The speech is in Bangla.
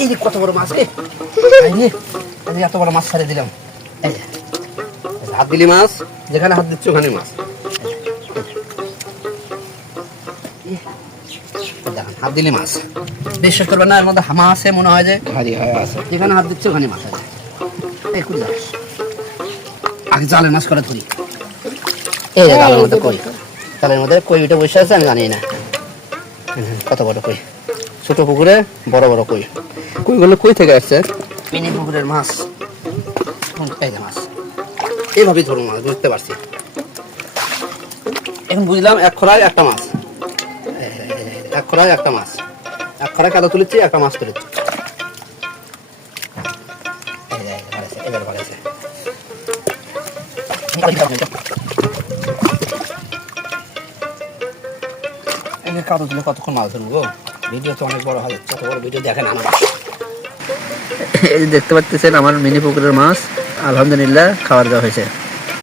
এই যে কত বড় মাছ রে, এই যে এত বড় মাছ ছেড়ে দিলাম। এই যে হাত দিলি মাছ, যেখানে হাত দিচ্ছ ওখানে মাছ। দেখেন হাত দিলি মাছ, বিশ্বাস করবেন না, এর মধ্যে হামা আছে, মনে হয় যে ভারী হয়ে আছে। যেখানে হাত দিচ্ছ ওখানে মাছ আছে। এই কুড়ি যাস, আগে জালের মাছ করে ধরি। এই যে জালের মধ্যে কই, জালের মধ্যে কই উঠে বসে আছে, আমি জানি না কত বড় কই। ছোট পুকুরে বড় বড় কই। কইগুলো কই থেকে আসছে? মিনি পুকুরের মাছ। এই যে মাছ, এইভাবেই ধরুন মাছ, বুঝতে পারছি। এখন বুঝলাম এক খরায় একটা মাছ, এক খরায় একটা মাছ, এক খরায় কাদা তুলেছি, একটা মাছ তুলেছি। এবার বাড়াইছে, কাদা তুলে কতক্ষণ মাছ ধরবো? ভিডিও তো অনেক বড় হয়ে যাচ্ছে, অত বড় ভিডিও দেখেন আমার। এই যে দেখতে পাচ্ছেন আমার মিনি পুকুরের মাছ, আলহামদুলিল্লাহ খাবার দেওয়া হয়েছে।